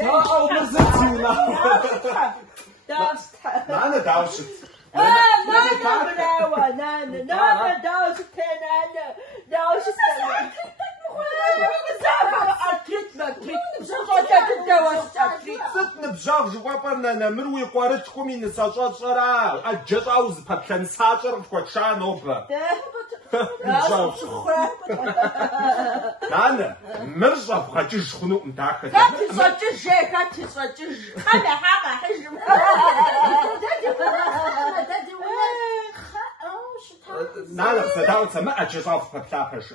أو مزتينا أنا داوشت بجاف جوابنا مروي قارتكم إن ساجات شرا أجت أوز بكن ساجر فكشان أوبا أنا مرجع بخجج خنوق متاخد كاتي صجج كاتي صجج خلي حاجة حجم نعم ستاوت سما أجت أوز بكتابش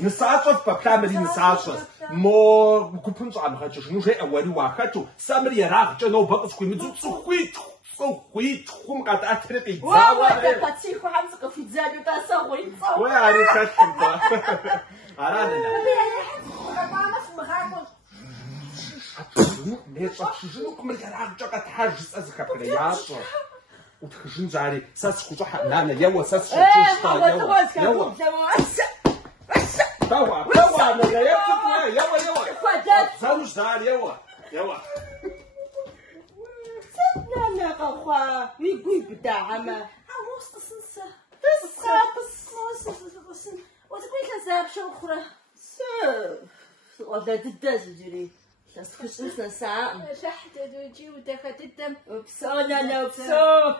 نساعد بكتاب نساعد مو كوبنج عم خجج نو شيء أولي واحد سامري راح جنو بقص كوي مزوج سويت خم قد أترك إجزاء وده كاتيخو حمزك في زادو تسوي ويعني كاتب أرانا شنو كمل كراك جاك تحجز أزكى برياش وتخشين جاري ساس خجوح نانا يوا ساس خجوش يوا توا أنا يوا سامش جاري يوا لا قخوا ويقوي بدعمة وسط سنسة بس وتقول كذاب شو أخرى وده تدز جري تسكسنا ساعة شحت دوجي ودخلت الدم بسونا لا بسو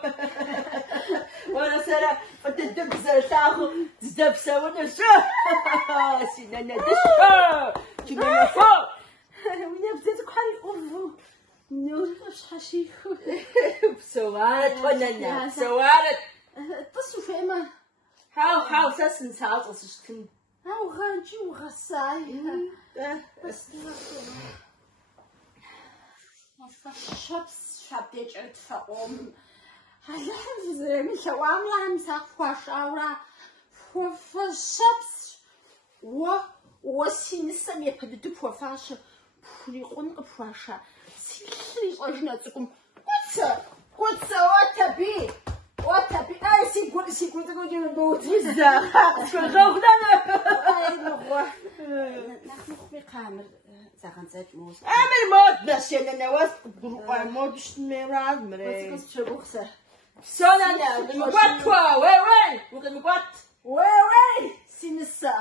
وأنا سلا وتدم تاخو تدب سونا شو سينا دشة كنا فوق ونبذتك حري نورش حشيخو بسوارت ولا بسوارت تصو فيما حاو ساسن ساعات أصشكن هاو غانجي وغساي بس شبس شبيج أتفقم هلا حفظي مش وعملا مساق شاورا فشبس وسينسا ميقدو بوفاش بوليقون قفاشا سيلي أجناتكم قدسة واتبي سيقول تقولي نبوت هزا شو الغوغدانة نحن بقامر زاغن زاج موس عامل مود ناسي أنا نواس قبل مود شتميراد مري بس شو بخسر سونا نا المقوات وي وي سينسا